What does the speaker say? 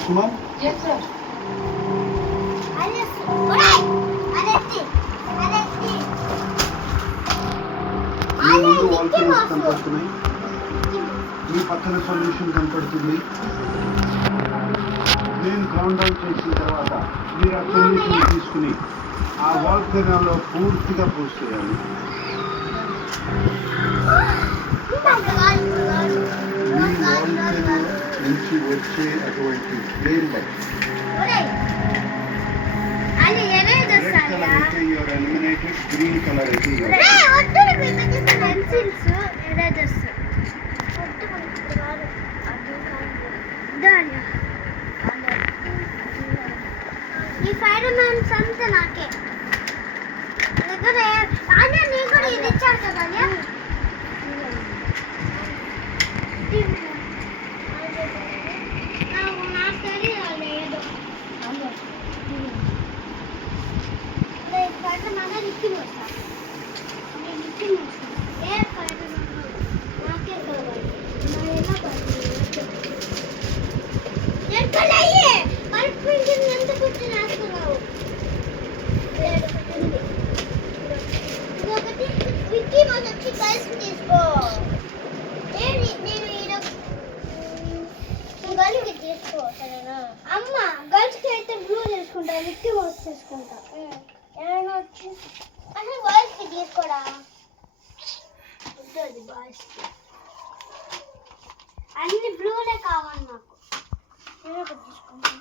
Suman? Yes, sir. Wall page కనపడుతున్నాయి. ఈ పక్కన సొల్యూషన్ కనపడుతుంది. నేను కౌంట్ డౌన్ చేసిన తర్వాత మీరు ఆ సొల్యూషన్ తీసుకుని ఆ వాల్ పేనాలో పూర్తిగా పూర్తి చేయాలి. ఈ వాల్ పేనా నుంచి వచ్చే అటువంటి plane light your eliminated. Green colour అయితే ఈ ఫైర్ మ్యాన్స్ అంతా నాకే నీ కూడా ఇది ఇచ్చారు కదా నాకు తెలియదు ఏదో ఫైర్ మ్యాన్ రిక్కి మోస్తా రిక్కి మోస్తా ఏ ఫైర్ మ్యాన్ నాకే కావాలి ఎక్కడయ్యే పర్ఫెక్ట్ ఎంత కుట్టి రాస్తున్నావు ఇంకొకటి విక్కీ మోస్ వచ్చి కలిసి తీసుకో గర్ల్కి తీసుకో సరేనా అమ్మ గర్ల్స్కి అయితే బ్లూ తీసుకుంటా విక్కీ మోస్ తీసుకుంటా ఏమైనా వచ్చి అసలు బాయ్స్కి తీసుకోడా వద్దు బాయ్స్కి అన్ని బ్లూలే కావాలి నాకు తీసుకుంటా